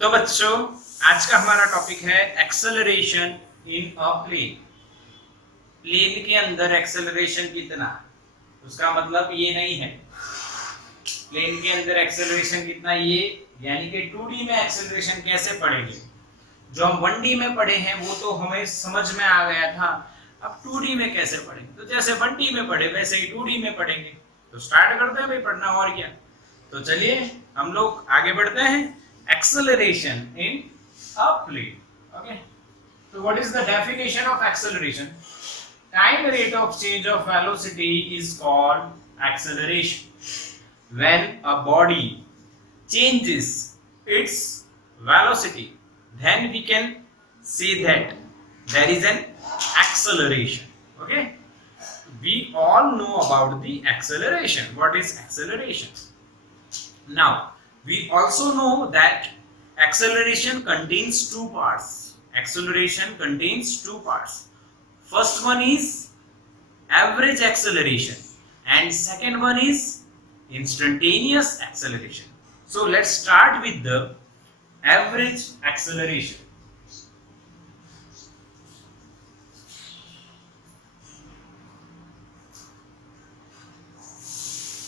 तो बच्चों, आज का हमारा टॉपिक है acceleration in a plane. Plane के अंदर एक्सेलरेशन कितना, उसका मतलब ये नहीं है प्लेन के अंदर एक्सेलरेशन कितना, ये यानी कि 2D में एक्सेलरेशन कैसे पढ़ेंगे। जो हम 1D में पढ़े हैं वो तो हमें समझ में आ गया था, अब 2D में कैसे पढ़ेंगे। तो जैसे 1D में पढ़े वैसे ही 2D में पढ़ेंगे। तो स्टार्ट करते हैं भाई पढ़ना, और क्या। तो चलिए हम लोग आगे बढ़ते हैं। Acceleration in a plane. Okay, तो what is the definition of acceleration? Time rate of change of velocity is called acceleration. When a body changes its velocity, then we can say that there is an acceleration. Okay, we all know about the acceleration. What is acceleration? Now we also know that acceleration contains two parts. Acceleration contains two parts. First one is average acceleration and second one is instantaneous acceleration. So let's start with the average acceleration.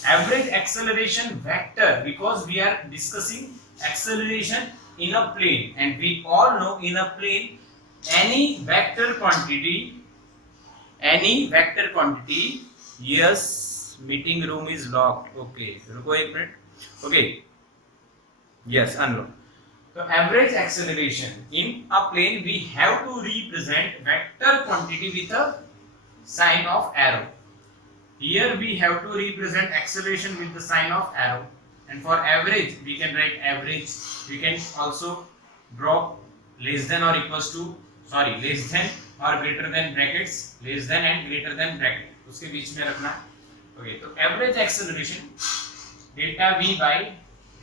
Average acceleration vector, because we are discussing acceleration in a plane, and we all know in a plane any vector quantity, yes, meeting room is locked. Okay, रुको एक minute. Okay, yes, unlock. So average acceleration in a plane, we have to represent vector quantity with a sign of arrow. Here we have to represent acceleration with the sign of arrow, and for average we can write average. We can also draw less than or equals to, less than or greater than brackets, less than and greater than bracket, उसके बीच में रखना. Okay, तो average acceleration delta v by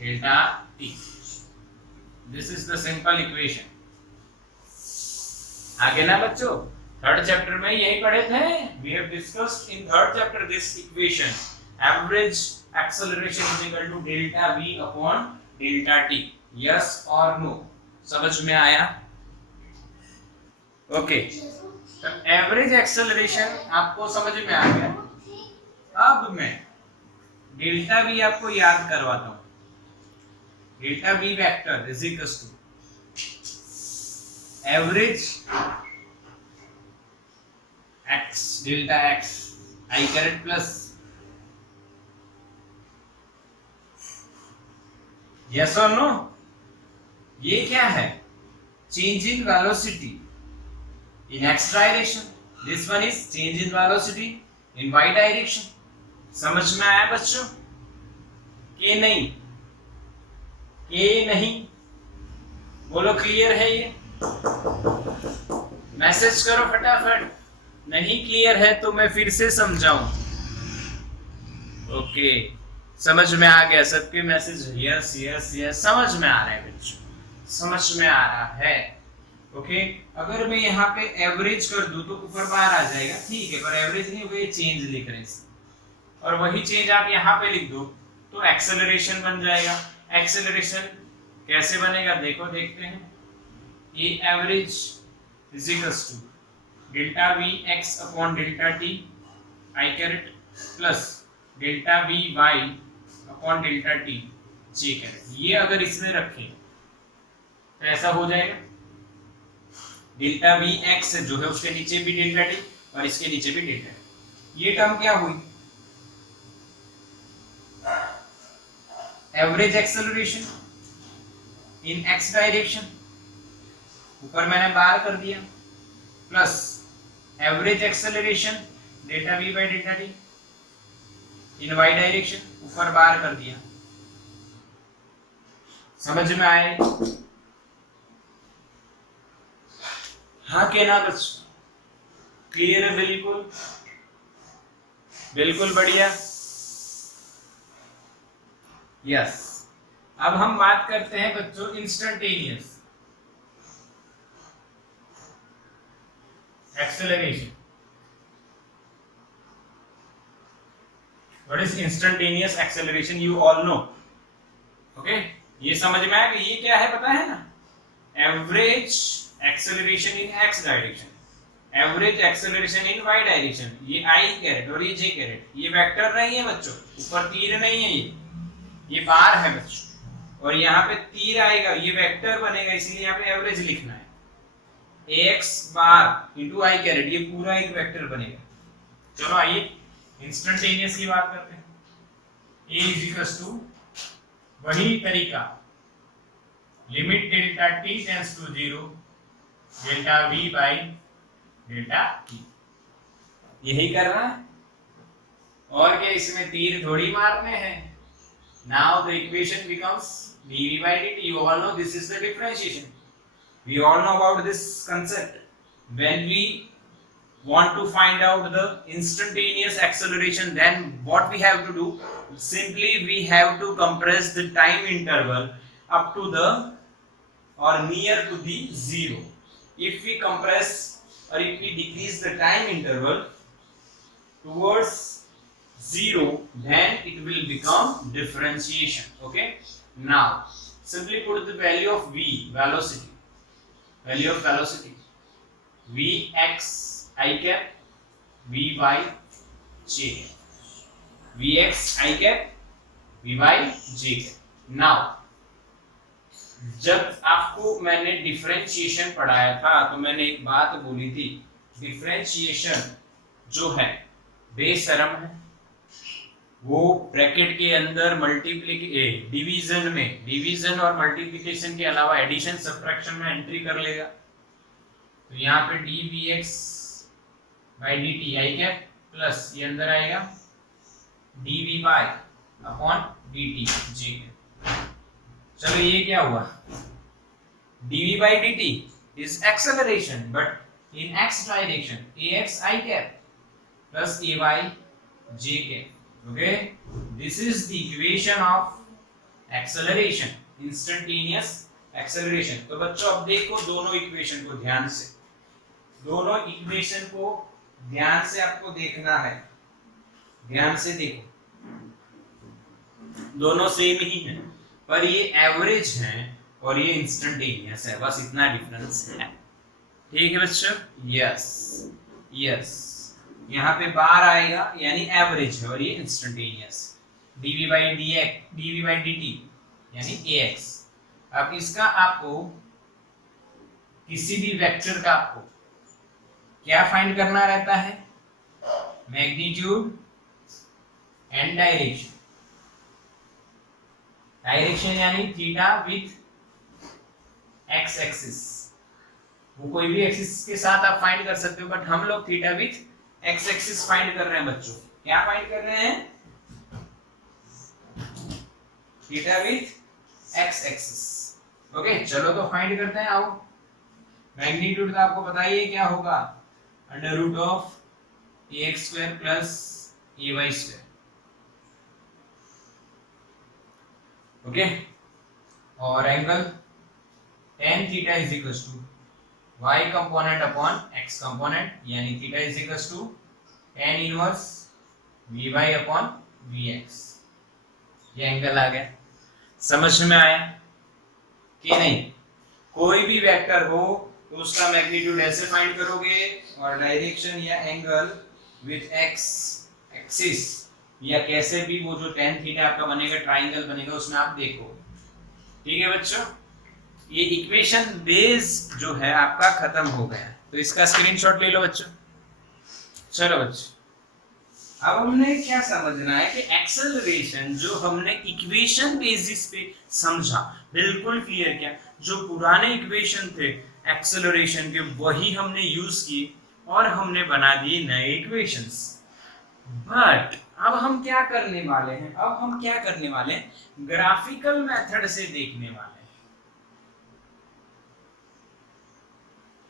delta t. This is the simple equation. आगे ना बच्चों, third chapter में यही पढ़े थे. We have discussed in third chapter this equation. Average acceleration is equal to delta v upon delta t. Yes और no, समझ में आया? ओके, तो एवरेज एक्सेलरेशन आपको समझ में आ गया. अब मैं डेल्टा v आपको याद करवाता हूं. Delta v vector is equal to average x delta x i caret plus, yes और नो. ये क्या है? Change in velocity in x direction. This one is change in velocity in y direction. समझ में आया बच्चों? के नहीं? के नहीं? बोलो क्लियर है ये? मैसेज करो फटाफट. नहीं क्लियर है तो मैं फिर से समझाऊं. ओके, समझ में आ गया सबके मैसेज? यस यस यस, समझ में आ रहा है बच्चों, समझ में आ रहा है. ओके, अगर मैं यहाँ पे एवरेज कर दूं तो ऊपर बाहर आ जाएगा, ठीक है, पर एवरेज नहीं होगा, ये चेंज लिख रहे हैं. और वही चेंज आप यहाँ पे लिख दो तो एक्सेलरेशन बन जाएगा. एक्सेलरेशन कैसे बनेगा देखो, देखते हैं. ये average is equals to delta v x upon delta t i caret plus delta v y upon delta t j caret. ये अगर इसमें रखें तो ऐसा हो जाएगा. डेल्टा वी एक्स जो है उसके नीचे भी डेल्टा टी और इसके नीचे भी डेल्टा टी. ये टर्म क्या हुई? Average acceleration in x direction, ऊपर मैंने बार कर दिया, plus average acceleration delta v by delta t in y direction, ऊपर बार कर दिया. समझ में आए? हाँ के ना बच्चों? क्लियर है? बिल्कुल बिल्कुल बढ़िया. यस, अब हम बात करते हैं बच्चों instantaneous acceleration. What is instantaneous acceleration? You all know. Okay. ये समझ में आया कि ये क्या है, पता है ना, average acceleration in x direction, average acceleration in y direction. ये आई कैरेट और ये जे कैरेट, ये वेक्टर नहीं है बच्चों, ऊपर तीर नहीं है, ये बार है बच्चों, और यहाँ पे तीर आएगा, ये वेक्टर बनेगा, इसलिए यहाँ पे एवरेज लिखना है। ax बार इंटू आई कैरेट, ये पूरा एक वेक्टर बनेगा। चलो आइए इंस्टेंटेनियस की बात करते हैं। a इज इक्वल्स टू वही तरीका, limit delta t tends to 0 delta v by delta t, यही करना है, और क्या इसमें तीर थोड़ी मारने हैं। Now the equation becomes dv by dt. You all know this is the differentiation. We all know about this concept. When we want to find out the instantaneous acceleration, then what we have to do? Simply we have to compress the time interval up to the or near to the zero. If we compress or if we decrease the time interval towards zero, then it will become differentiation. Okay, now simply put the value of v, velocity, value of velocity, vx I cap vy j, vx I cap vy j cap. now जब आपको मैंने differentiation पढ़ाया था तो मैंने एक बात बोली थी, डिफरेंशिएशन जो है बेशरम है, वो ब्रैकेट के अंदर डिवीजन में, डिवीजन और मल्टीप्लिकेशन के अलावा एडिशन सब्ट्रैक्शन में एंट्री कर लेगा। तो यहाँ पे dvx by dt I cap plus ये अंदर आएगा dv by upon dt j cap. चलो ये क्या हुआ, dv by dt is acceleration but in x direction, ax I cap plus ay j cap. Okay, this is the equation of acceleration, instantaneous acceleration. तो बच्चों अब देखो दोनों equation को ध्यान से, दोनों इक्वेशन को ध्यान से आपको देखना है, ध्यान से देखो, दोनों सेम ही है, पर ये एवरेज है और ये इंस्टेंटेनियस है, बस इतना डिफरेंस है। ठीक है बच्चों, यस यस, यहाँ पे बार आएगा यानी एवरेज है और ये instantaneous, dv by dx, dv by dt यानी ax। अब इसका आपको किसी भी वेक्टर का आपको क्या फाइंड करना रहता है, मैग्नीट्यूड एंड डायरेक्शन, डायरेक्शन यानी थीटा विथ एक्स एक्सिस, वो कोई भी एक्सिस के साथ आप फाइंड कर सकते हो, बट हम लोग theta with x axis find कर रहे हैं बच्चों। क्या फाइंड कर रहे हैं, theta with x axis. Okay, चलो तो फाइंड करते हैं। आओ, मैग्नीट्यूड का आपको पता ही है क्या होगा, under root of ax square plus ay square. Okay, और angle tan theta is equals to y component upon x component, यानी theta is equals to tan inverse vy upon vx। ये एंगल आ गया, समझ में आया कि नहीं? कोई भी वेक्टर हो तो उसका मैग्नीट्यूड ऐसे फाइंड करोगे, और डायरेक्शन या एंगल विथ एक्स एक्सिस या कैसे भी वो जो tan थीटा आपका बनेगा, ट्राइंगल बनेगा, उसमें आप देखो। ठीक है बच्चों, ये इक्वेशन बेस जो है आपका खत्म हो गया, तो इसका स्क्रीनशॉट ले लो बच्चों। चलो बच्चों, अब हमने क्या समझना है कि एक्सेलरेशन जो हमने इक्वेशन बेसिस पे समझा, बिल्कुल क्लियर किया, जो पुराने इक्वेशन थे एक्सेलरेशन के वही हमने यूज किए और हमने बना दिए नए इक्वेशंस। बट अब हम क्या करने वाले हैं, अब हम क्या करने वाले हैं, ग्राफिकल मेथड से देखने वाले हैं।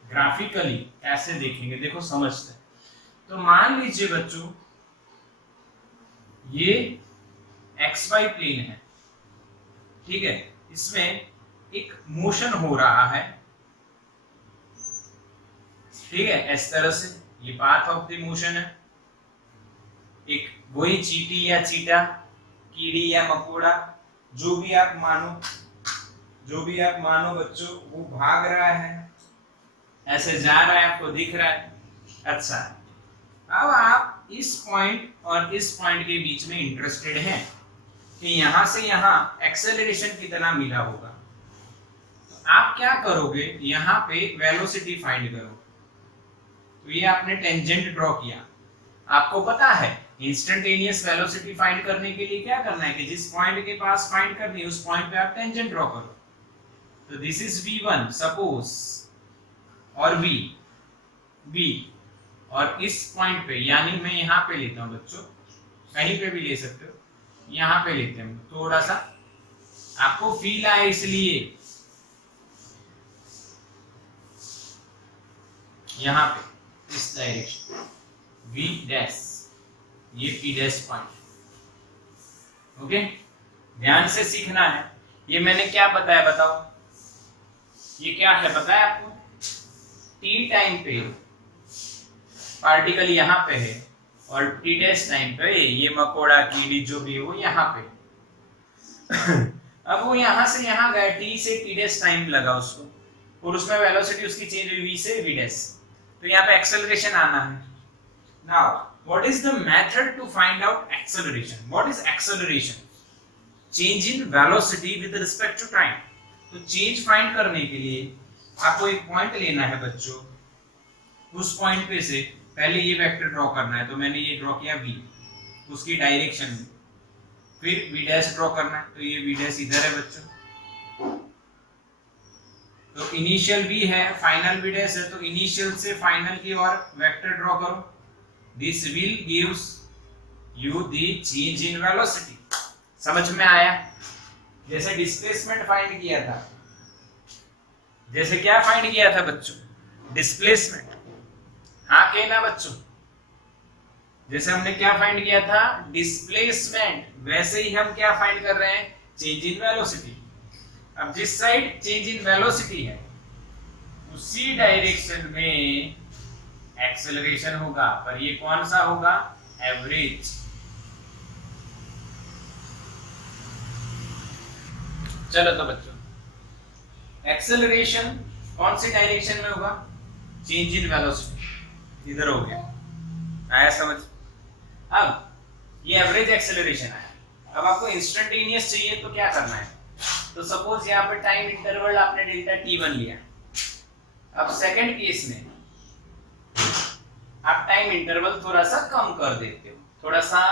ग्राफिकली कैसे देखेंगे, देखो समझते हैं। तो मान लीजिए बच्चों, ये XY प्लेन है, ठीक है, इसमें एक मोशन हो रहा है, ठीक है, इस तरह से ये पाथ ऑफ द मोशन है। एक वही चींटी या चीटा, कीड़ी या मकोड़ा, जो भी आप मानो, जो भी आप मानो बच्चों, वो भाग रहा है, ऐसे जा रहा है, आपको दिख रहा है। अच्छा, अब आप इस पॉइंट और इस पॉइंट के बीच में इंटरेस्टेड हैं कि यहां से यहां एक्सेलरेशन कितना मिला होगा। तो आप क्या करोगे, यहां पे वेलोसिटी फाइंड करो। तो ये आपने टेंजेंट ड्रॉ किया, आपको पता है इंस्टेंटेनियस वेलोसिटी फाइंड करने के लिए क्या करना है कि जिस पॉइंट के पास फाइंड करनी है उस पॉइंट पे आप टेंजेंट ड्रॉ करो। तो दिस इज v1 सपोज, और v और इस पॉइंट पे, यानी मैं यहां पे लेता हूं बच्चों, कहीं पे भी ले सकते हो, यहां पे लेते हैं, थोड़ा सा आपको फील आए इसलिए यहां पे इस डायरेक्शन v डैश, ये p डैश पॉइंट। ओके, ध्यान से सीखना है। ये मैंने क्या बताया बताओ, ये क्या है बताया आपको, t टाइम पे पार्टिकल यहाँ पे है और t डैश टाइम पे ये मकोड़ा कीड़ी जो भी है वो यहाँ पे अब वो यहाँ से यहाँ गया, t से t डैश टाइम लगा उसको, और उसमें वेलोसिटी उसकी चेंज हुई v से v डैश, तो यहाँ पे एक्सेलरेशन आना है। Now what is the method to find out acceleration? What is acceleration? Change in velocity with respect to time. तो चेंज फाइंड करने के लिए आपको एक पॉइंट लेना है बच्चों, उस पॉइंट पे से पहले ये वेक्टर ड्रॉ करना है। तो मैंने ये ड्रॉ किया v, उसकी डायरेक्शन में, फिर v डैश ड्रॉ करना है, तो ये v डैश इधर है बच्चों। तो इनिशियल v है, फाइनल v डैश है, तो इनिशियल से फाइनल की ओर वेक्टर ड्रॉ करो। This will gives you the change in velocity. समझ में आया? जैसे डिस्प्लेसमेंट फाइंड किया था, जैसे क्या फाइंड किया था बच्चों, डिस्प्लेसमेंट। हाँ कहना बच्चों, जैसे हमने क्या फाइंड किया था, डिस्प्लेसमेंट, वैसे ही हम क्या फाइंड कर रहे हैं, चेंज इन वेलोसिटी। अब जिस साइड चेंज इन वेलोसिटी है उसी डायरेक्शन में एक्सेलरेशन होगा, पर ये कौन सा होगा, एवरेज। चलो तो बच्चों, एक्सेलरेशन कौन सी डायरेक्शन में होगा, चेंज इन वेलोसिटी, इधर हो गया, आया समझ? अब ये एवरेज एक्सेलरेशन आया। अब आपको इंस्टेंटेनियस चाहिए तो क्या करना है, तो सपोज यहाँ पे टाइम इंटरवल आपने डेल्टा t1 लिया। अब सेकंड केस में आप टाइम इंटरवल थोड़ा सा कम कर देते हो, थोड़ा सा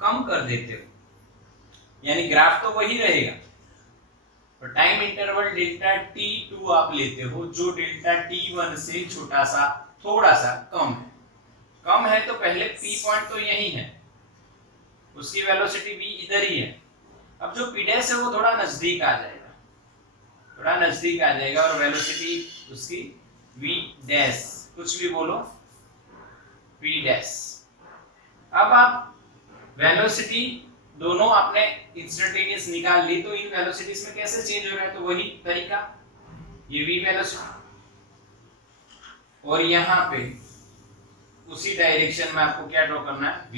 कम कर देते हो, यानी ग्राफ तो वही रहेगा, तो टाइम इंटरवल डेल्टा t2 आप लेते हो, जो डेल्टा t1 से छोटा सा, थोड़ा सा कम है। कम है तो पहले p पॉइंट तो यही है, उसकी वेलोसिटी v इधर ही है। अब जो p डैश है वो थोड़ा नजदीक आ जाएगा, थोड़ा नजदीक आ जाएगा, और वेलोसिटी उसकी v डैश, कुछ भी बोलो, v डैश। अब आप वेलोसिटी दोनों आपने इंस्टेंटेनियस निकाल ली, तो इन वेलोसिटीज में कैसे चेंज हो रहा है, तो वही तरीका, ये v वेलोसिटी, और यहाँ पे उसी डायरेक्शन में आपको क्या ड्रॉ करना है, v,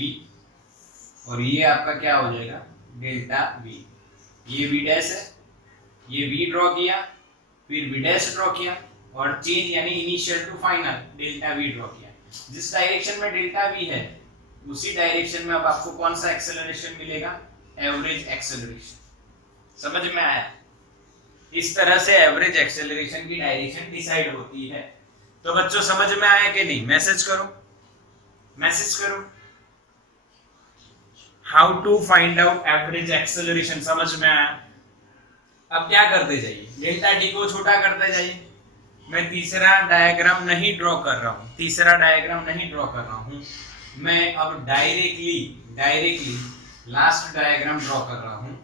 और ये आपका क्या हो जाएगा, डेल्टा v। ये v डैश है, ये v ड्रॉ किया, फिर v डैश ड्रॉ किया, और चेंज यानी initial to final delta v draw किया। जिस डायरेक्शन में डेल्टा v है उसी डायरेक्शन में अब आपको कौन सा एक्सेलरेशन मिलेगा, एवरेज एक्सेलरेशन। समझ में आया? इस तरह से एवरेज एक्सेलरेशन की डायरेक्शन डिसाइड होती है। तो बच्चों समझ में आया कि नहीं? मैसेज करो, मैसेज करो। How to find out average acceleration समझ में आया? अब क्या करते जाइए, डेल्टा डी को छोटा करते जाइए। मैं तीसरा डायग्राम नहीं ड्रॉ कर रहा हूं, तीसरा डायग्राम नहीं ड्रॉ कर रहा हूं, मैं अब डायरेक्टली लास्ट डायग्राम ड्रॉ कर रहा हूं।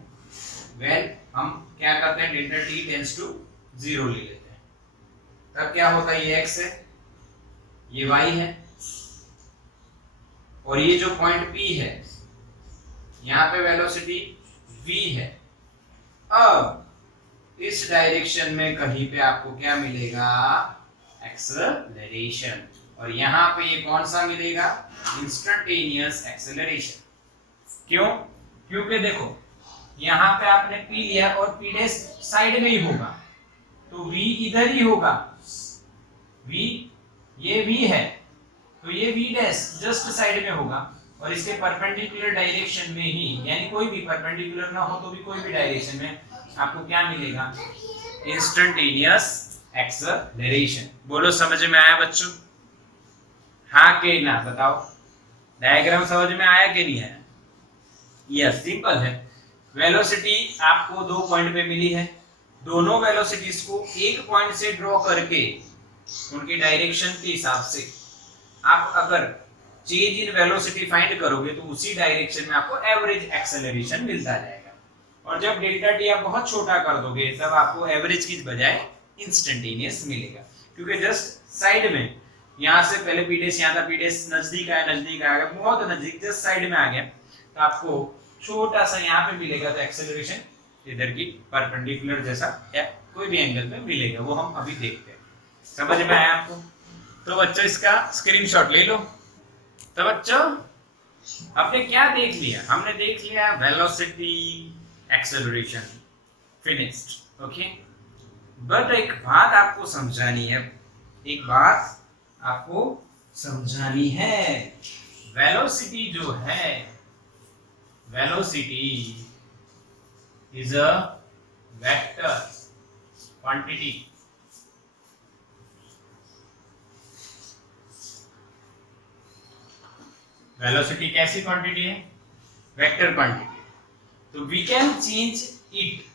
वेल हम क्या करते हैं, डेल्टा टी टेंड्स टू 0 ले लेते हैं, तब क्या होता है, ये x है, ये y है, और ये जो पॉइंट P है यहाँ पे वेलोसिटी v है। अब इस डायरेक्शन में कहीं पे आपको क्या मिलेगा, एक्सेलरेशन, और यहाँ पे ये कौन सा मिलेगा, इंस्टेंटेनियस एक्सेलरेशन। क्यों? क्योंकि देखो यहाँ पे आपने P लिया और P डैश साइड में ही होगा, इधर ही होगा, v ये v है तो ये v डैश जस्ट साइड में होगा और इसके परपेंडिकुलर डायरेक्शन में ही, यानी कोई भी परपेंडिकुलर ना हो तो भी कोई भी डायरेक्शन में आपको क्या मिलेगा, इंस्टेंटेनियस एक्सेलरेशन। बोलो समझ में आया बच्चों? हाँ के ना बताओ, डायग्राम समझ में आया कि नहीं आया? यस, सिंपल है। वेलोसिटी आपको 2 पॉइंट पे मिली है, दोनों वेलोसिटीज को एक पॉइंट से ड्रॉ करके उनके डायरेक्शन के हिसाब से आप अगर चेंज इन वेलोसिटी फाइंड करोगे तो उसी डायरेक्शन में आपको एवरेज एक्सेलरेशन मिलता जाएगा। और जब डेल्टा टी आप बहुत छोटा कर दोगे तब आपको एवरेज की बजाय इंस्टेंटेनियस मिलेगा, क्योंकि जस्ट साइड में यहाँ से पहले पीडेस यहाँ था, पीडेस नजदीक आया, बहुत नजदीक जस्ट साइड में आ गया तो आपको छोटा सा यहाँ पे मिलेगा, तो एक्सेलरेशन इधर की परपेंडिकुलर जैसा या कोई भी एंगल पे मिलेगा, वो हम अभी देखते हैं। समझ में आया आपको? तो बच्चों इसका स्क्रीनशॉट ले लो। तो बच्चों आपने क्या देख लिया? हमने देख लिया velocity, acceleration, finished. Okay, but एक बात आपको समझानी है, एक बात आपको समझानी है। वेलोसिटी जो है, velocity is a vector quantity. Velocity कैसी क्वांटिटी है? Vector quantity. तो we can change it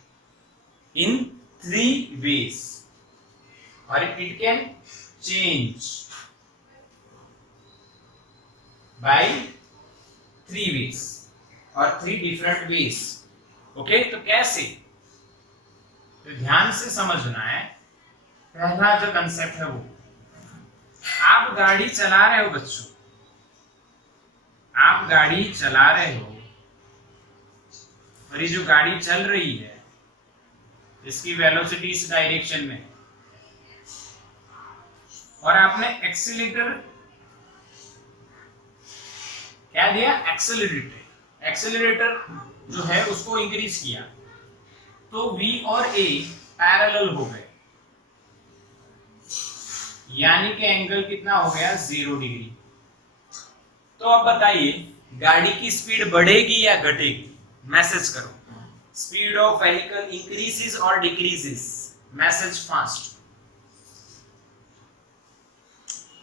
in 3 ways, और it can change by 3 ways और 3 different ways। ओके, तो कैसे? तो ध्यान से समझना है। पहला जो कंसेप्ट है वो, आप गाड़ी चला रहे हो बच्चों, आप गाड़ी चला रहे हो और ये जो गाड़ी चल रही है इसकी वेलोसिटी इस डायरेक्शन में है और आपने एक्सीलरेटर क्या दिया? एक्सेलरेटर। एक्सेलरेटर जो है उसको इंक्रीज किया तो v और a पैरेलल हो गए, यानी कि एंगल कितना हो गया? 0 डिग्री। तो अब बताइए गाड़ी की स्पीड बढ़ेगी या घटेगी? मैसेज करो। स्पीड ऑफ व्हीकल इंक्रीजेस और डिक्रीजेस? Message fast.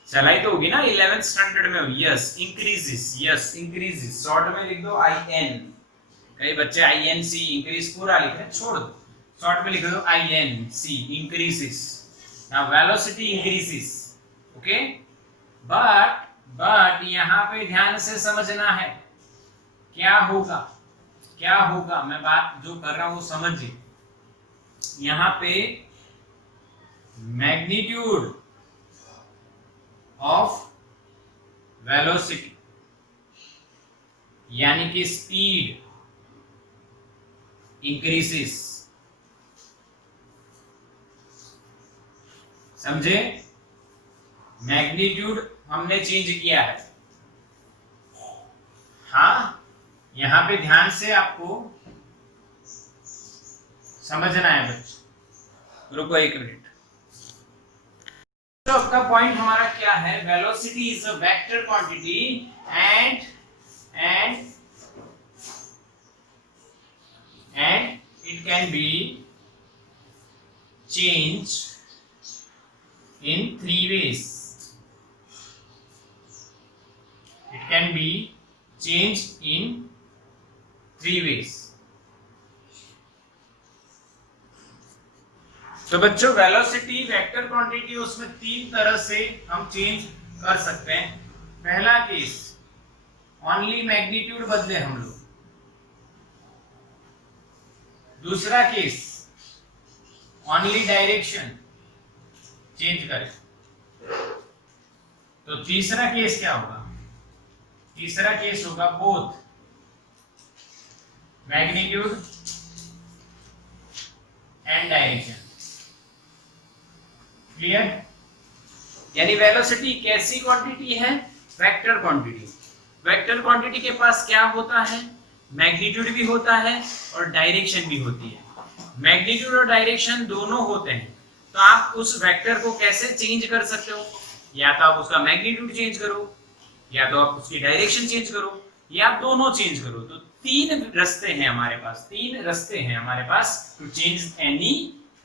चलाई तो होगी ना, 11th स्टैंडर्ड में हो। Yes, increases. Yes, increases. Short में लिख दो IN। कई बच्चे INC इंक्रीज पूरा लिख रहे हैं, छोड़ दो, शॉर्ट में लिख दो INC, increases. Now velocity increases. Okay, but यहां पे ध्यान से समझना है क्या होगा, क्या होगा। मैं बात जो कर रहा हूं वो समझिए। यहां पे मैग्नीट्यूड ऑफ वेलोसिटी यानी कि स्पीड इंक्रीजेस। समझे? मैग्नीट्यूड हमने चेंज किया है। हाँ, यहां पे ध्यान से आपको समझना है बच्चों। रुको एक मिनट। तो आपका पॉइंट हमारा क्या है? Velocity is a vector quantity and it can be changed in 3 ways. It can be changed in 3 ways. तो बच्चों वेलोसिटी वेक्टर क्वांटिटी, उसमें 3 तरह से हम चेंज कर सकते हैं। पहला केस, ओनली मैग्नीट्यूड बदले हम लोग। दूसरा केस, ओनली डायरेक्शन चेंज करें। तो तीसरा केस क्या होगा? तीसरा केस होगा both magnitude and direction. Clear? यानी वेलोसिटी कैसी क्वांटिटी है? Vector quantity. वेक्टर क्वांटिटी के पास क्या होता है? मैग्नीट्यूड भी होता है और डायरेक्शन भी होती है। मैग्नीट्यूड और डायरेक्शन दोनों होते हैं, तो आप उस वेक्टर को कैसे चेंज कर सकते हो? या तो आप उसका मैग्नीट्यूड चेंज करो, या तो आप उसकी डायरेक्शन चेंज करो, या आप दोनों चेंज करो। तो तीन रास्ते हैं हमारे पास to change any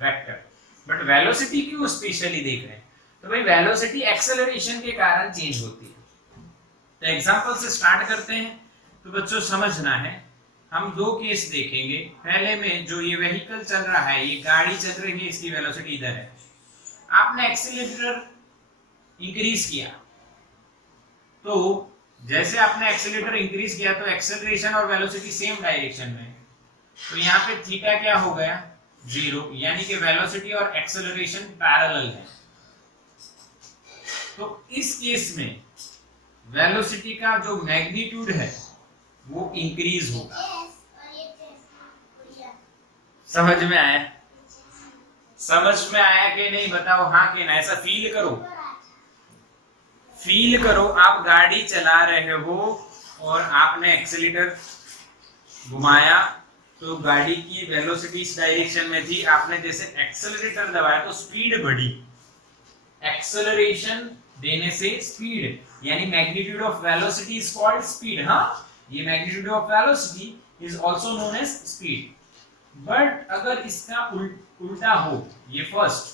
vector. But velocity क्यों स्पेशली देख रहे हैं? तो भाई वेलोसिटी एक्सेलरेशन के कारण चेंज होती है। तो एग्जांपल से स्टार्ट करते हैं। तो बच्चों समझना है, हम दो केस देखेंगे। पहले में जो ये व्हीकल चल रहा है, ये गाड़ी चल रही है, इसकी वेलोसिटी इधर है। आपने एक्सीलरेटर इंक्रीज किया, तो जैसे आपने एक्सीलरेटर इंक्रीज किया तो एक्सेलरेशन और वेलोसिटी सेम डायरेक्शन में, तो यहाँ पे थीटा क्या हो गया? 0, यानी कि वेलोसिटी और एक्सेलरेशन पैरेलल है। तो इस केस में वेलोसिटी का जो मैग्नीट्यूड है वो इंक्रीज होगा। समझ में आया? कि नहीं? बताओ हाँ कि ना। ऐसा फील करो आप गाड़ी चला रहे हो और आपने एक्सीलरेटर घुमाया, तो गाड़ी की वेलोसिटी इस डायरेक्शन में थी। आपने जैसे एक्सेलरेटर दबाया तो स्पीड बढ़ी। एक्सेलरेशन देने से स्पीड, यानी magnitude of velocity is called speed. हाँ, ये magnitude of velocity is also known as speed. But अगर इसका उल्टा हो, ये फर्स्ट,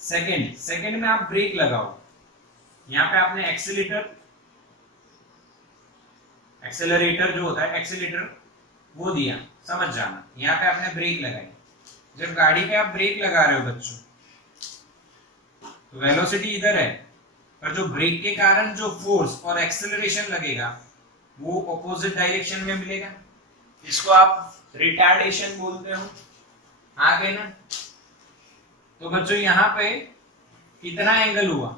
सेकंड में आप ब्रेक लगाओ। यहाँ पे आपने एक्सेलरेटर जो होता है, एक्सेलरेटर वो दिया, समझ जाना। यहाँ पे आपने ब्रेक लगाई। जब गाड़ी पे आप ब्रेक लगा रहे हो बच्चों, तो वेलोसिटी इधर है, पर जो ब्रेक के कारण जो फोर्स और एक्सेलरेशन लगेगा वो ऑपोजिट डायरेक्शन में मिलेगा। इसको आप रिटार्डेशन बोलते हो। आगे ना, तो बच्चों यहाँ पे कितना एंगल हुआ?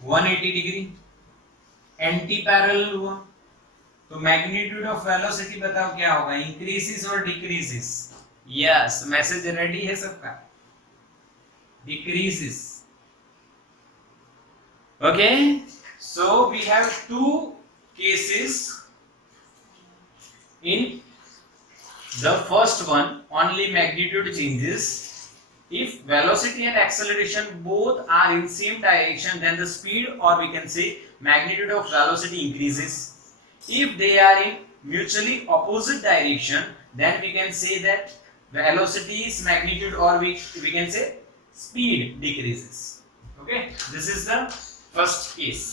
180 डिग्री। एंटी पैरेलल हुआ, तो मैग्नीट्यूड ऑफ वेलोसिटी बताओ क्या होगा? इंक्रीजेस और डिक्रीजेस? यस, मैसेज रेडी है सबका? Decreases. Okay, so we have two cases. In the first one, only magnitude changes. If velocity and acceleration both are in same direction, then the speed, or we can say magnitude of velocity, increases. If they are in mutually opposite direction, then we can say that velocity's magnitude, or we can say speed, decreases. Okay, this is the first case.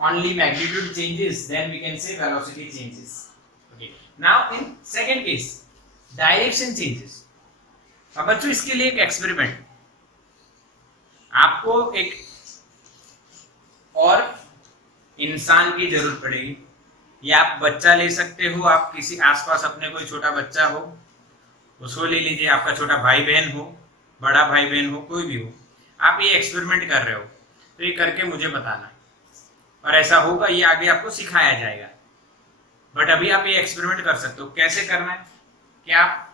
Only magnitude changes, then we can say velocity changes. Okay. Now in second case, direction changes. अब बच्चों इसके लिए एक experiment, आपको एक और इंसान की जरूरत पड़ेगी, या आप बच्चा ले सकते हो। आप किसी आसपास अपने कोई छोटा बच्चा हो, उसको ले लीजिए। आपका छोटा भाई बहन हो, बड़ा भाई बहन हो, कोई भी हो। आप ये एक्सपेरिमेंट कर रहे हो, तो ये करके मुझे बताना, और ऐसा होगा, ये आगे आपको सिखाया जाएगा। बट अभी आप ये एक्सपेरिमेंट कर सकते हो। कैसे करना है कि आप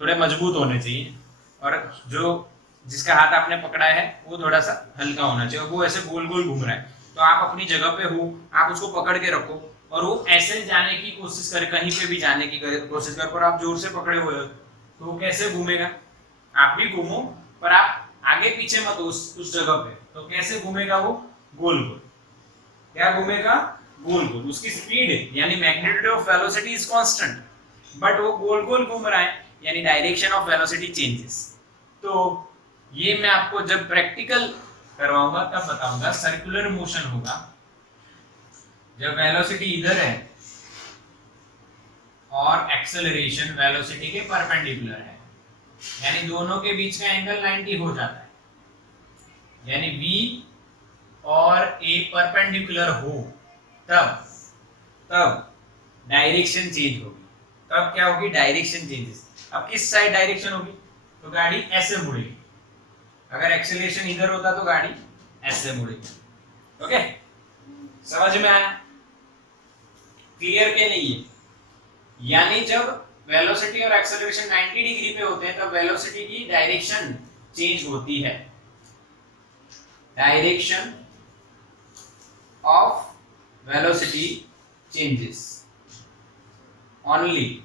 थोड़े मजबूत होने चाहिए, और जो जिसका हाथ आपने पकड़ा है वो थोड़ा सा हल्का होना चाहिए, और वो ऐसे गोल गोल घूम रहा है। तो आप अपनी जगह पे हो, आप उसको पकड़ के रखो, और वो ऐसे जाने की कोशिश करे, कहीं पे भी जाने की कोशिश करे, पर आप जोर से पकड़े हुए हो, तो वो कैसे घूमेगा? आप भी घूमो, पर आप आगे पीछे मत उस जगह पे। तो कैसे घूमेगा वो? गोल गोल। क्या घूमेगा? गोल गोल। उसकी स्पीड यानी magnitude of velocity is constant, but वो गोल गोल घूम रहा है, यानी डायरेक्शन ऑफ वेलोसिटी चेंजेस। तो ये मैं आपको जब प्रैक्टिकल करवाऊंगा तब बताऊंगा। सर्कुलर मोशन होगा जब वेलोसिटी इधर है और एक्सेलरेशन वेलोसिटी के परपेंडिकुलर है, यानी दोनों के बीच का एंगल 90 हो जाता है, यानी v और a परपेंडिकुलर हो, तब डायरेक्शन चेंज होगी। तब क्या होगी? Direction changes. अब किस साइड डायरेक्शन होगी? तो गाड़ी ऐसे मुड़ेगी। अगर एक्सेलरेशन इधर होता तो गाड़ी ऐसे मुड़ेगी। ओके, समझ में आया? क्लियर के नहीं है? यानी जब वेलोसिटी और एक्सेलरेशन 90 डिग्री पे होते हैं, तब वेलोसिटी की डायरेक्शन चेंज होती है। Direction of velocity changes only.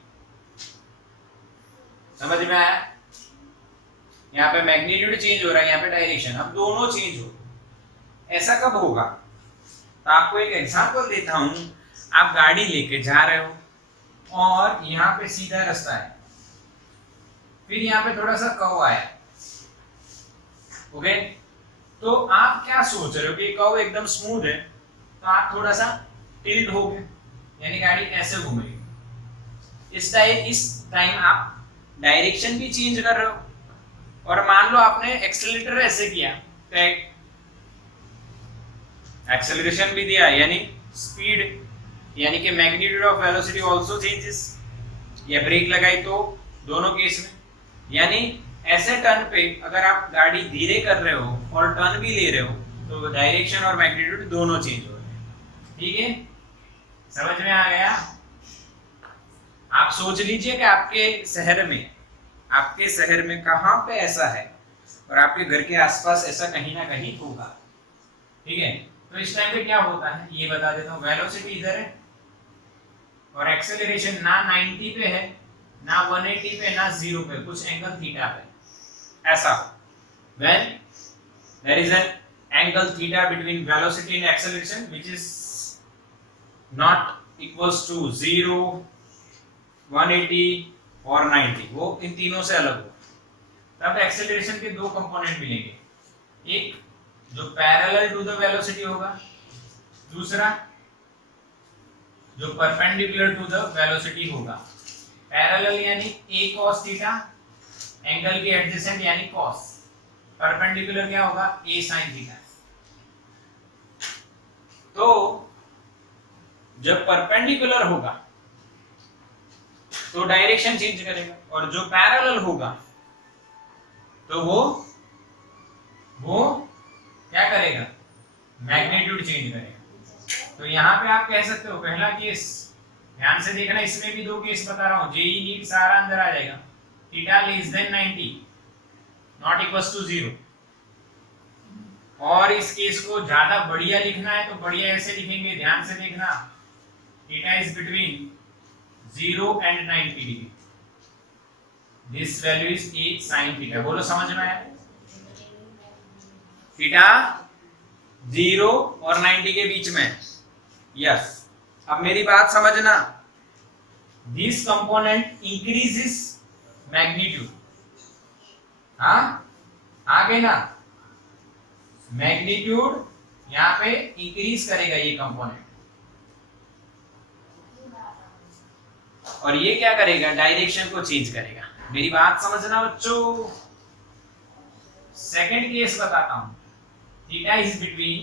समझ में आया? यहाँ पे मैग्नीट्यूड चेंज हो रहा है, यहाँ पे डायरेक्शन, अब दोनों चेंज हो, ऐसा कब होगा? तो आपको एक एग्जांपल देता हूं। आप गाड़ी लेके जा रहे हो और यहाँ पे सीधा रास्ता है, फिर यहाँ पे थोड़ा सा कर्व आया, ओके? तो आप क्या सोच रहे हो कि कर्व एकदम स्मूथ है, तो आप थोड़ा सा टिल्ट हो गए, यानी गाड़ी ऐसे घूमेगी। इस टाइम आप डायरेक्शन भी चेंज कर रहे हो, और मान लो आपने एक्सेलरेटर ऐसे किया, तो एक्सेलरेशन भी दिया, यानी स्पीड, यानी कि magnitude of velocity also changes, या ब्रेक लगाई तो दोनों केस में, यानी ऐसे टर्न पे अगर आप गाड़ी धीरे कर रहे हो और टर्न भी ले रहे हो तो डायरेक्शन और मैग्नीट्यूड दोनों चेंज हो रहे हैं। ठीक है, समझ में आ गया? आप सोच लीजिए कि आपके शहर में कहां पे ऐसा है, और आपके घर के आसपास ऐसा कहीं ना कहीं होगा। ठीक है, तो इस टाइम पे क्या होता है ये बता देता हूं। वेलोसिटी इधर है और एक्सेलरेशन ना 90 पे है, ना 180 पे, ना 0 पे, कुछ एंगल थीटा पे, ऐसा। when there is an angle theta between velocity and acceleration which is not equals to 0, 180 और 90, वो इन तीनों से अलग हो, तब एक्सेलरेशन के दो कंपोनेंट मिलेंगे, एक जो पैरेलल टू द वेलोसिटी होगा, दूसरा जो परपेंडिकुलर टू द वेलोसिटी होगा। पैरेलल यानी a cos थीटा, एंगल के एडजेसेंट यानी cos, परपेंडिकुलर क्या होगा, a sin थीटा। तो जब परपेंडिकुलर होगा तो डायरेक्शन चेंज करेगा, और जो पैरेलल होगा तो वो क्या करेगा, मैग्नीट्यूड चेंज करेगा। तो यहाँ पे आप कह सकते हो पहला केस, ध्यान से देखना, इसमें भी दो केस बता रहा हूँ, जेई नीट सारा अंदर आ जाएगा। Theta less than 90 not equals to 0, और इस केस को ज्यादा बढ़िया लिखना है तो बढ़िया ऐसे लिखेंगे, ध्यान से देखना, theta is between 0 and 90 degree, this value is a sin theta. बोलो समझ में आया? थीटा 0 और 90 के बीच में, यस। अब मेरी बात समझना, दिस कंपोनेंट इंक्रीजेस मैग्नीट्यूड, हाँ आगे ना, मैग्नीट्यूड यहाँ पे इंक्रीज करेगा ये कंपोनेंट, और ये क्या करेगा, डायरेक्शन को चेंज करेगा। मेरी बात समझना बच्चों। सेकंड केस बताता हूं, थीटा इज बिटवीन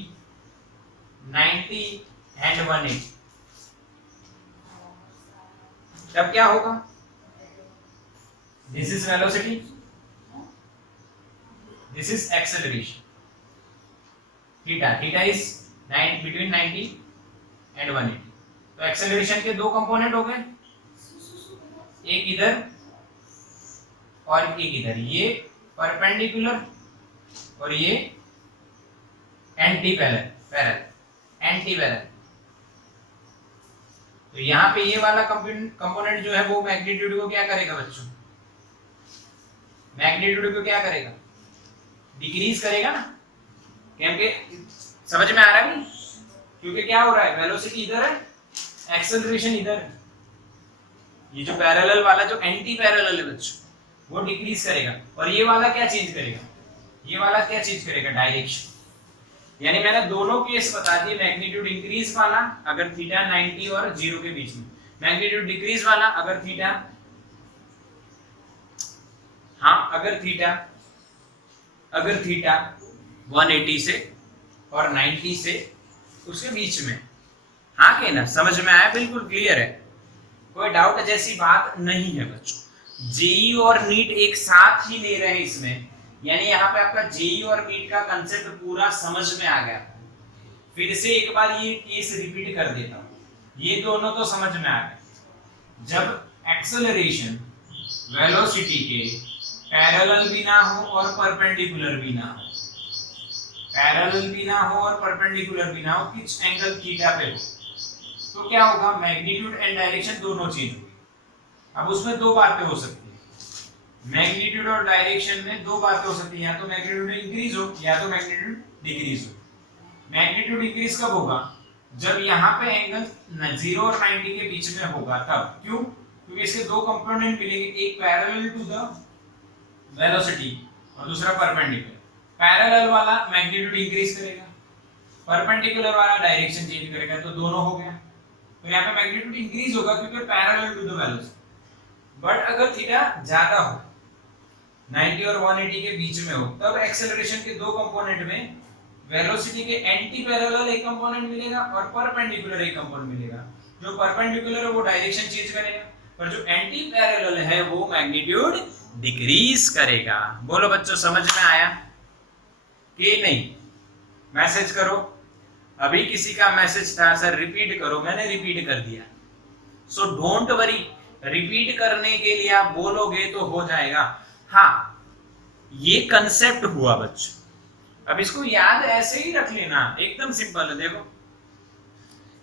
90 एंड 180, तब क्या होगा, this is velocity, this is acceleration, theta is between 90 and 180। तो एक्सेलरेशन के दो कंपोनेंट हो गए, एक इधर और एक इधर, ये परपेंडिकुलर और ये एंटी पैरेलल। तो यहाँ पे ये वाला कंपोनेंट जो है वो मैग्नीट्यूड को क्या करेगा बच्चों, मैग्नीट्यूड को क्या करेगा, डिक्रीज करेगा ना, क्योंकि समझ में आ रहा है नहीं, क्योंकि क्या हो रहा है, वेलोसिटी इधर है, एक्सेलरेशन इधर है, ये जो पैरेलल वाला जो एंटी पैरेलल है बच्चों वो डिक्रीज करेगा, और ये वाला क्या चेंज करेगा, ये वाला क्या चेंज करेगा, डायरेक्शन। यानी मैंने दोनों केस बता दिए, मैग्नीट्यूड इंक्रीज वाला अगर थीटा 90 और 0 के बीच में, मैग्नीट्यूड डिक्रीज वाला अगर थीटा, हाँ अगर थीटा 180 से और 90 से उसके बीच में, हाँ के ना, समझ में आया, बिल्कुल क्लियर है, कोई डाउट जैसी बात नहीं है बच्चों। जेई और नीट एक साथ ही ले रहे हैं इसमें, यानी यहाँ पे आपका जेई और नीट का कंसेप्ट पूरा समझ में आ गया। फिर से एक बार ये केस रिपीट कर देता हूँ, ये दोनों तो समझ में आ गए। जब एक्सेलरेशन वेलोसिटी के पैरेलल भी ना हो और परपेंडिकुलर भी ना हो, पैरेलल भी ना हो और परपेंडिकुलर भी ना हो, किस एंगल थीटा पे हो, तो क्या होगा, मैग्नीट्यूड एंड डायरेक्शन दोनों चेंज होगी। अब उसमें दो बातें हो सकती है, मैग्नीट्यूड और डायरेक्शन में दो बातें हो सकती है, या तो मैग्नीट्यूड इंक्रीज हो या तो मैग्नीट्यूड डिक्रीज हो। मैग्नीट्यूड इंक्रीज कब होगा? जब यहाँ पे एंगल 0 और 90 के बीच में होगा तब। क्यों? क्योंकि इसके दो कंपोनेंट मिलेंगे, एक पैरेलल टू द वेलोसिटी और दूसरा परपेंडिकुलर। पैरेलल वाला मैग्नीट्यूड इंक्रीज करेगा, परपेंडिकुलर वाला डायरेक्शन चेंज करेगा, तो दोनों हो गया। तो यहाँ पे मैग्नीट्यूड इंक्रीज होगा क्योंकि parallel to the velocity. But अगर थीटा ज्यादा हो, 90 और 180 के बीच में हो, तब एक्सेलरेशन के दो कंपोनेंट में वेलोसिटी के एंटी पैरेलल एक कंपोनेंट मिलेगा और परपेंडिकुलर एक कंपोनेंट मिलेगा। जो परपेंडिकुलर है वो डायरेक्शन चेंज करेगा, पर जो एंटी पैरेलल है वो मैग्नीट्यूड डिक्रीज करेगा। बोलो बच्चों, समझ में आया कि नहीं? मैसेज करो। अभी किसी का मैसेज था, सर रिपीट करो, मैंने रिपीट कर दिया। सो डोंट वरी, रिपीट करने के लिए आप बोलोगे तो हो जाएगा। हाँ, ये कंसेप्ट हुआ बच्चों। अब इसको याद ऐसे ही रख लेना, एकदम सिंपल है। देखो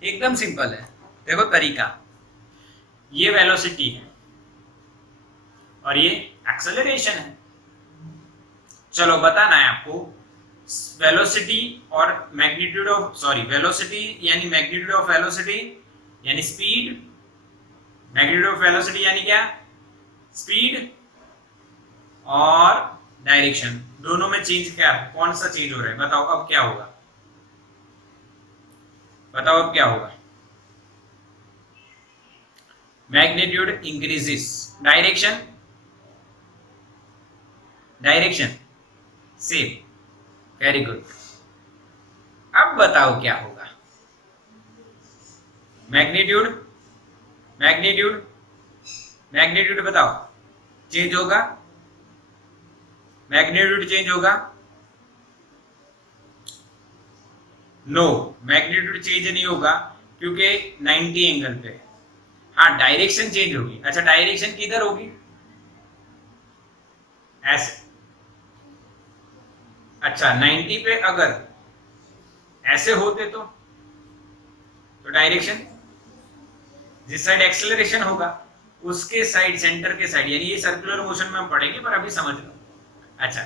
एकदम सिंपल है, देखो तरीका। ये वेलोसिटी है और ये एक्सेलरेशन है। चलो बताना है आपको, वेलोसिटी और मैग्नीट्यूड ऑफ, सॉरी वेलोसिटी यानी मैग्नीट्यूड ऑफ वेलोसिटी यानी स्पीड, मैग्नीट्यूड ऑफ वेलोसिटी यानी क्या? स्पीड, और डायरेक्शन, दोनों में चेंज क्या, कौन सा चेंज हो रहा है? बताओ अब क्या होगा, बताओ अब क्या होगा? Magnitude increases, direction, direction same, very good. अब बताओ क्या होगा? मैग्नीट्यूड, मैग्नीट्यूड, मैग्नीट्यूड बताओ चेंज होगा? मैग्नीट्यूड चेंज होगा? नो, मैग्नीट्यूड चेंज नहीं होगा क्योंकि 90 एंगल पे। हाँ, डायरेक्शन चेंज होगी। अच्छा, डायरेक्शन किधर होगी? ऐसे। अच्छा, 90 पे अगर ऐसे होते तो डायरेक्शन जिस साइड एक्सेलरेशन होगा उसके साइड, सेंटर के साइड, यानी ये सर्कुलर मोशन में हम पढ़ेंगे, पर अभी समझ लो। अच्छा,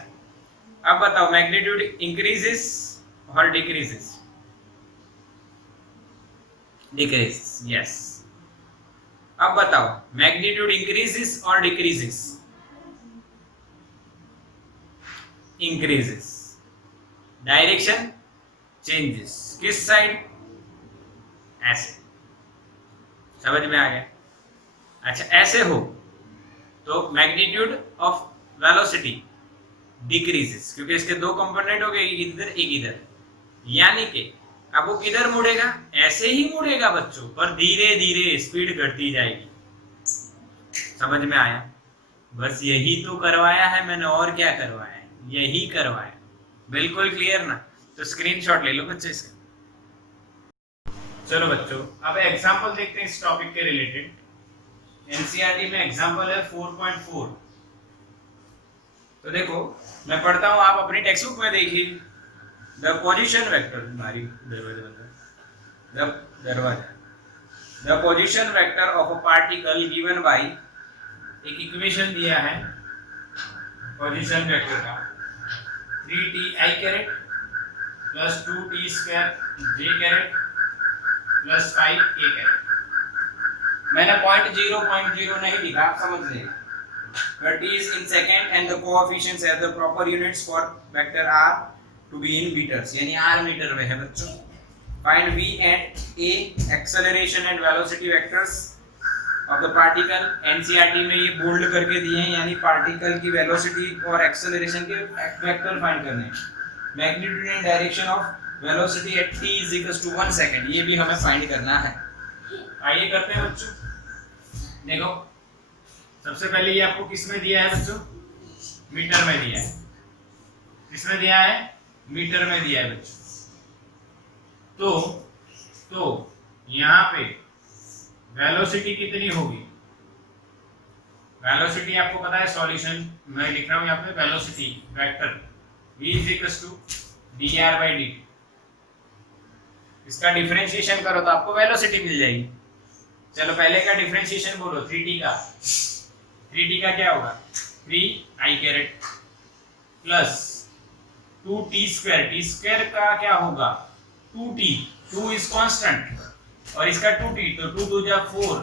अब बताओ मैग्नीट्यूड इंक्रीजेस और डिक्रीजेस? Decreases, yes. अब बताओ मैग्नीट्यूड इंक्रीजेस और डिक्रीजेस? इंक्रीजेस। डायरेक्शन चेंजेस, किस साइड? ऐसे। समझ में आ गया? अच्छा, ऐसे हो तो मैग्नीट्यूड ऑफ वेलोसिटी डिक्रीजेस क्योंकि इसके दो कंपोनेंट हो गए, इधर एक इधर, यानी कि अब वो किधर मुड़ेगा? ऐसे ही मुड़ेगा बच्चों, पर धीरे धीरे स्पीड घटती जाएगी। समझ में आया? बस यही तो करवाया है मैंने, और क्या करवाया है? यही करवाया। बिल्कुल क्लियर ना? तो स्क्रीनशॉट ले लो बच्चे इसका। चलो बच्चों, अब एग्जांपल देखते हैं इस टॉपिक के रिलेटेड। एनसीईआरटी में एग्जांपल है 4.4। तो देखो मैं पढ़ता हूं, आप अपनी टेक्स्ट बुक में देखिए। द पोजीशन वेक्टर, हमारी the position vector of a particle given by, एक इक्वेशन दिया है पोजीशन वेक्टर का, 3ti caret plus 2t square j caret plus 5k caret. मैंने 0.0 नहीं लिखा, आप समझ लेना। But t is in second and the coefficients are the proper units for vector r to be in meters, यानी r metre में है बच्चों। Find v and a acceleration and velocity vectors of the particle। NCERT में ये bold करके दिए हैं, यानी पार्टिकल की वेलोसिटी और एक्सेलरेशन के वेक्टर फाइंड करने हैं। Magnitude and direction of velocity at t is equals to 1 second, ये भी हमें फाइंड करना है। आइए करते हैं बच्चों। देखो सबसे पहले ये आपको किस में दिया है बच्चों? मीटर में दिया है। किसमें दिया है? मीटर में दिया है बच्चों। तो यहाँ पे वेलोसिटी कितनी होगी? वेलोसिटी आपको पता है, सॉल्यूशन मैं लिख रहा हूँ यहाँ पे, velocity vector v is equals to dr by dt। इसका डिफरेंशिएशन करो तो आपको वेलोसिटी मिल जाएगी। चलो पहले का डिफरेंशिएशन बोलो, 3t का। 3t का क्या होगा? 3 i caret plus 2t square, t square का क्या होगा 2t, 2 इज कांस्टेंट और इसका 2t, तो 2 2 जा 4,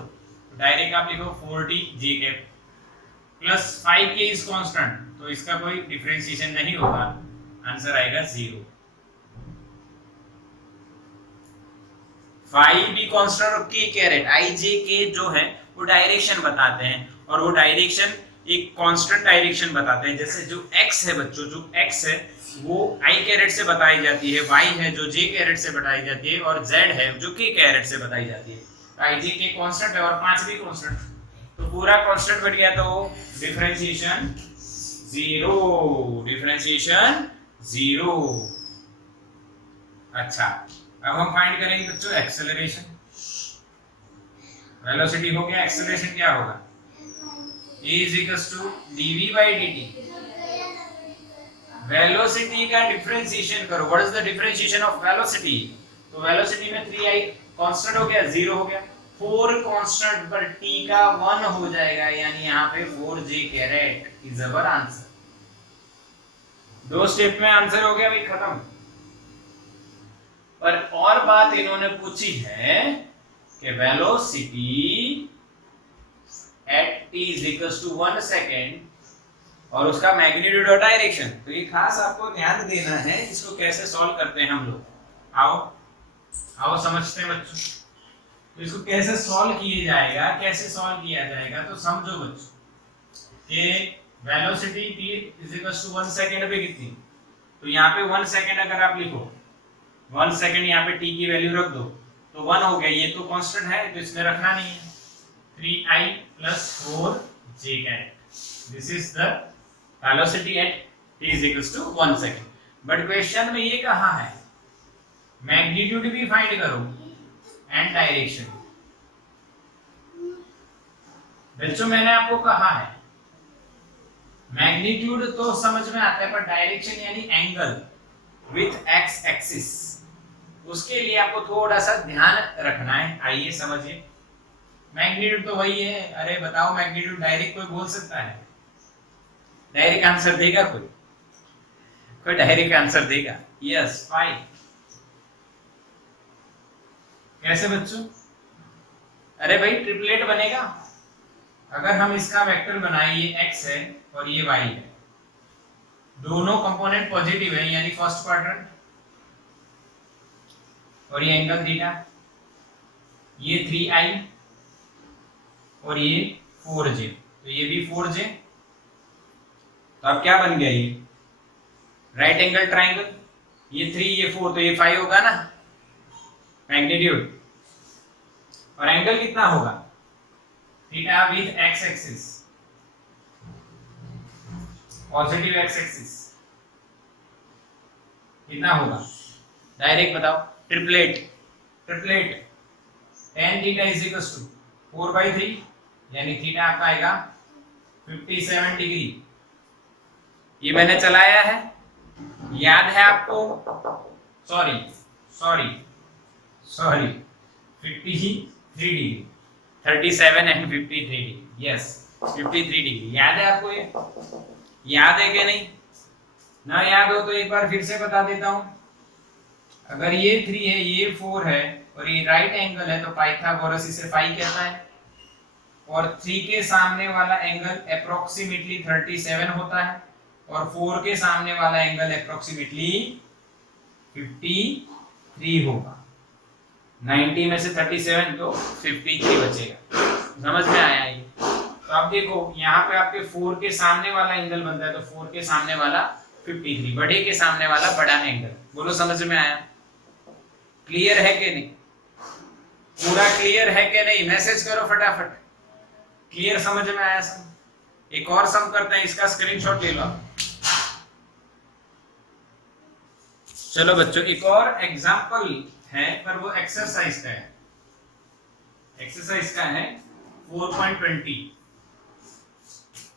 डायरेक्ट आप लिखो 4t j cap plus 5k is constant, तो इसका कोई डिफरेंशिएशन नहीं होगा, आंसर आएगा 0। 5 भी कांस्टेंट और k caret, i j k जो है वो डायरेक्शन बताते हैं और वो डायरेक्शन एक कांस्टेंट डायरेक्शन बताते हैं। जैसे जो x है बच्चों, जो x है वो i कैरेट से बताई जाती है, y है जो j कैरेट से बताई जाती है और z है जो k कैरेट से बताई जाती है। i j k कांस्टेंट है और 5 भी कांस्टेंट, तो पूरा कांस्टेंट बन गया, तो डिफरेंशिएशन 0, डिफरेंशिएशन 0। अच्छा, अब हम फाइंड करेंगे बच्चों एक्सेलरेशन। वेलोसिटी हो गया, एक्सेलरेशन क्या होगा a = dv by dt। Velocity का डिफरेंशिएशन करो, what is the differentiation of velocity, तो वेलोसिटी में 3i कांस्टेंट हो गया, 0 हो गया, 4 कांस्टेंट पर t का 1 हो जाएगा, यानी यहाँ पे 4j caret is our answer. 2 step में आंसर हो गया भाई, खत्म। पर और बात इन्होंने पूछी है कि वेलोसिटी एट t = 1 सेकेंड और उसका मैग्नीट्यूड और डायरेक्शन, तो ये खास आपको ध्यान देना है, इसको कैसे सॉल्व करते हैं हम लोग। आओ समझते हैं बच्चों, तो इसको कैसे सॉल्व किया जाएगा, कैसे सॉल्व किया जाएगा, तो समझो बच्चों कि वेलोसिटी t = 1 सेकेंड पे कितनी, तो यहाँ पे 1 सेकेंड अगर आप लिखो, 1 सेकेंड यहाँ पे t की वैल्यू रख दो तो 1 हो गया, ये तो कांस्टेंट है तो इसमें रखना नहीं है, 3i + 4j caret, this is the velocity at t = 1 second. But question में ये कहा है मैग्नीट्यूड भी फाइंड करो एंड डायरेक्शन। बच्चों मैंने आपको कहा है मैग्नीट्यूड तो समझ में आता है, पर डायरेक्शन यानी एंगल विथ x एक्सिस, उसके लिए आपको थोड़ा सा ध्यान रखना है। आइए समझिए, मैग्नीट्यूड तो वही है, अरे बताओ मैग्नीट्यूड डायरेक्ट कोई बोल सकता है, डायरेक्ट आंसर देगा कोई डायरेक्ट आंसर देगा, यस 5। कैसे बच्चों, अरे भाई ट्रिपलेट बनेगा, अगर हम इसका वेक्टर बनाए, ये x है और ये y है, दोनों कंपोनेंट पॉजिटिव है यानी फर्स्ट क्वाड्रेंट, और ये एंगल थीटा, ये 3i और ये 4j, तो ये भी 4j, तो अब क्या बन गया, ये राइट एंगल ट्राइंगल, ये 3 ये 4 तो ये 5 होगा ना मैग्नीट्यूड, और एंगल कितना होगा theta with x axis, positive x axis कितना होगा, डायरेक्ट बताओ, ट्रिपलेट tan थीटा = 4/3 यानी थीटा आपका आएगा 57 डिग्री। ये मैंने चलाया है, याद है आपको, sorry 53 degree, 37 and 53 degree, yes 53 degree, याद है आपको, ये याद है कि नहीं, ना याद हो तो एक बार फिर से बता देता हूं। अगर ये 3 है, ये 4 है और ये राइट एंगल है, तो पाइथागोरस इसे फाई कहता है, और 3 के सामने वाला एंगल अप्रोक्सीमेटली 37 होता है और 4 के सामने वाला एंगल अप्रोक्सीमेटली 53 होगा। 90 में से 37 तो 53 बचेगा। समझ में आया ये? तो अब देखो यहाँ पे आपके 4 के सामने वाला एंगल बनता है, तो 4 के सामने वाला 53, बड़े के सामने वाला बड़ा एंगल। बोलो समझ में आया? क्लियर है कि नहीं? पूरा क्लियर है कि नहीं? मैसेज करो फटाफट। क्लियर समझ में आया सम? एक और सम करते हैं, इसका स्क्रीनशॉट ले लो। चलो बच्चों, एक और एग्जांपल है, पर वो एक्सरसाइज का है। एक्सरसाइज का है 4.20।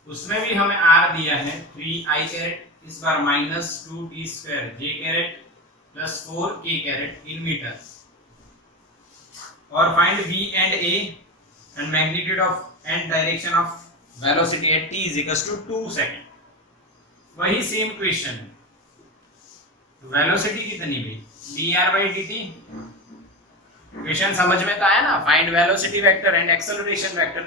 उसमें भी हमें आर दिया है 3i कैरेट, इस बार -2t square j caret plus 4k caret in metre, और find v and a and magnitude of and direction of velocity at t is equals to 2 second. वही सेम क्वेश्चन है, velocity कितनी भी dr/dt। Question समझ में तो आया ना, find velocity vector and acceleration vector.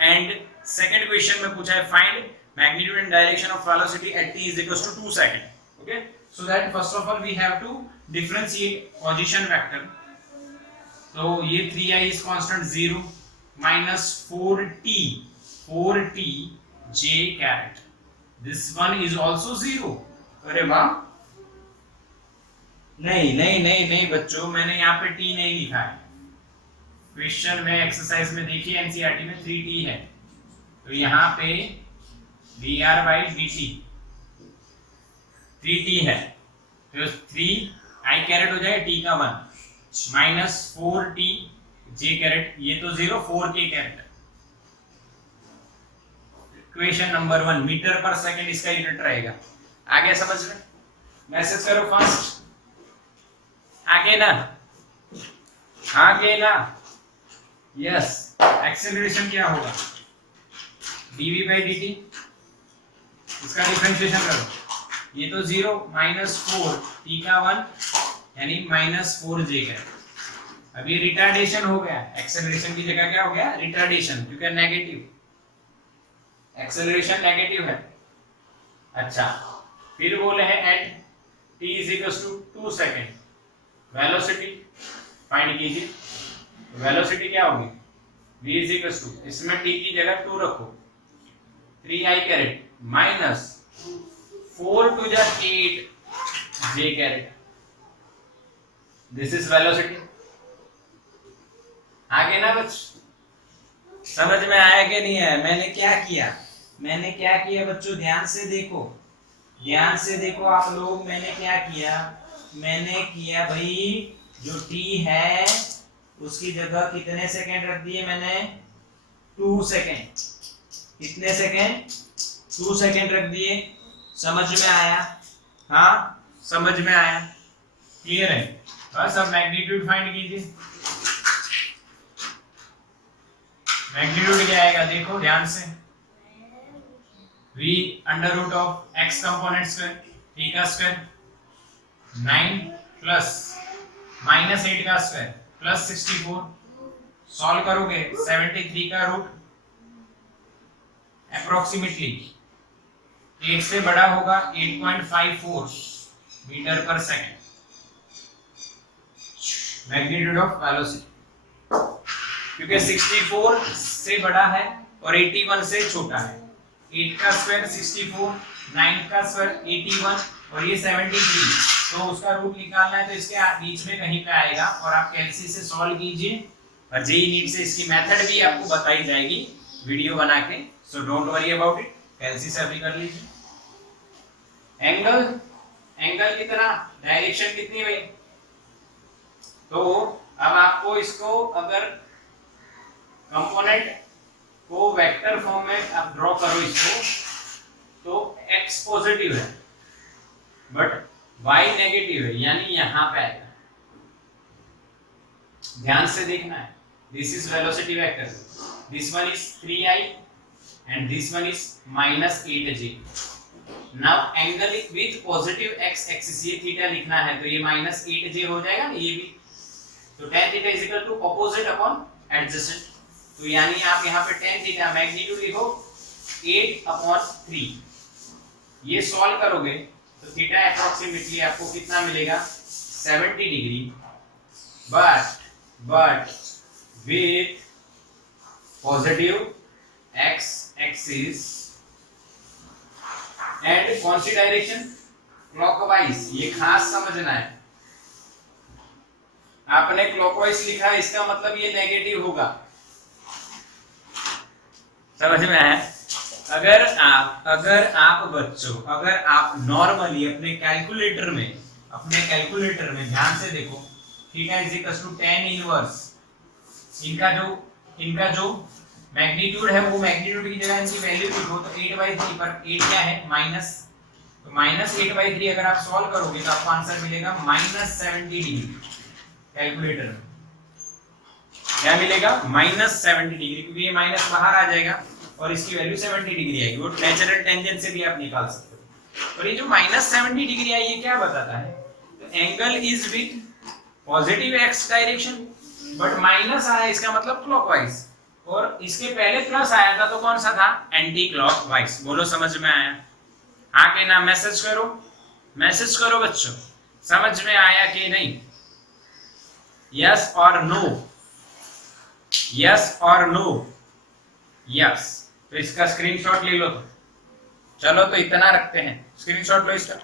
And second question में पूछा है find magnitude and direction of velocity at t is equals to 2 second. Okay, so that first of all we have to differentiate position vector. तो ये 3i is constant 0 minus 4t j caret, this one is also 0। अरे वाह, नहीं बच्चों, मैंने यहाँ पे t नहीं लिखा है। क्वेश्चन में एक्सरसाइज में देखिए एनसीईआरटी में 3t है, तो यहाँ पे dr/dt 3t है, तो 3i कैरेट हो जाएगा t का 1 माइनस 4t j कैरेट, ये तो 0 4k caret. Question number 1 metre per second इसका यूनिट रहेगा। आगे समझ में, मैसेज करो फास्ट, आगे ना यस। एक्सेलरेशन क्या होगा, dv/dt, इसका डिफरेंशिएशन करो, ये तो 0 माइनस 4 t का 1 यानी माइनस 4j का। अब ये रिटार्डेशन हो गया, एक्सेलरेशन की जगह क्या हो गया, रिटार्डेशन, क्योंकि नेगेटिव, एक्सेलरेशन नेगेटिव है। अच्छा, फिर बोले हैं at t is equals to 2 second, velocity find कीजिए। वेलोसिटी क्या होगी, v इज इक्वल्स टू, इसमें t की जगह 2 रखो, 3i caret minus 4 to the 8 j caret, this is velocity. आगे ना बच्च, समझ में आया कि नहीं आया? मैंने क्या किया बच्चों, ध्यान से देखो आप लोग। मैंने किया भाई, जो t है उसकी जगह कितने सेकेंड रख दिए मैंने, 2 सेकेंड। कितने सेकेंड, 2 सेकेंड रख दिए। समझ में आया? हाँ, समझ में आया, क्लियर है? बस अब मैग्नीट्यूड फाइंड कीजिए। मैग्नीट्यूड क्या आएगा, देखो ध्यान से, v under root of x component square t का स्क्वायर 9 प्लस माइनस 8 का स्क्वायर प्लस 64, सॉल्व करोगे 73 का रूट अप्रोक्सीमेटली 8 से बड़ा होगा 8.54 मीटर पर सेकेंड, मैग्नीट्यूड ऑफ वेलोसिटी। क्योंकि 64 से बड़ा है और 81 से छोटा है। 8 का स्क्वायर 64, 9 का स्क्वायर 81 और ये 73, तो उसका रूट निकालना है तो इसके बीच में कहीं पे आएगा। और आप कैलसी से सॉल्व कीजिए और जेई नीट से इसकी मेथड भी आपको बताई जाएगी वीडियो बना के, so don't worry about it, कैलसी से अभी कर लीजिए। एंगल कितना, डायरेक्शन कितनी भाई, तो अब आपको इसको अगर कंपोनेंट को वेक्टर फॉर्म में आप ड्रॉ करो इसको, तो x पॉजिटिव है बट y नेगेटिव है, यानी यहां पे आएगा। ध्यान से देखना है, this is velocity vector, this one is 3i and this one is minus 8j। Now angle with positive x axis, ये थीटा लिखना है तो ये माइनस 8j हो जाएगा ना, ये भी, तो tan theta is equal to opposite upon adjacent. तो यानी आप यहाँ पे tan थीटा मैग्नीट्यूड लिखो 8/3, ये सॉल्व करोगे तो थीटा अप्रोक्सीमेटली आपको कितना मिलेगा, 70 degree, but with positive x axis and कौन सी डायरेक्शन, क्लॉकवाइज। ये खास समझना है, आपने क्लॉकवाइज लिखा, इसका मतलब ये नेगेटिव होगा। समझ में आया? अगर आप बच्चों, अगर आप नॉर्मली अपने कैलकुलेटर में ध्यान से देखो, theta is equal to tan inverse, इनका जो मैग्नीट्यूड है वो मैग्नीट्यूड की जगह इनकी वैल्यू लिखो तो 8/3, पर 8 क्या है, माइनस, तो माइनस 8/3 अगर आप सॉल्व करोगे तो आपको आंसर मिलेगा माइनस 70 डिग्री। कैलकुलेटर में क्या मिलेगा, माइनस 70 डिग्री, क्योंकि ये माइनस बाहर आ जाएगा और इसकी वैल्यू 70 डिग्री आएगी। वो नेचुरल टेंजेंट से भी आप निकाल सकते हो। और ये जो -70 डिग्री आई ये क्या बताता है? तो angle is with positive x direction, but minus आया इसका मतलब क्लॉकवाइज, और इसके पहले प्लस आया था तो कौन सा था? Anti clockwise. बोलो समझ में आया? हाँ कि ना? मैसेज करो बच्चों, समझ में आया कि नहीं? यस और नो, यस और नो? यस। तो इसका स्क्रीनशॉट ले लो। तो चलो, तो इतना रखते हैं, स्क्रीनशॉट लो इसका।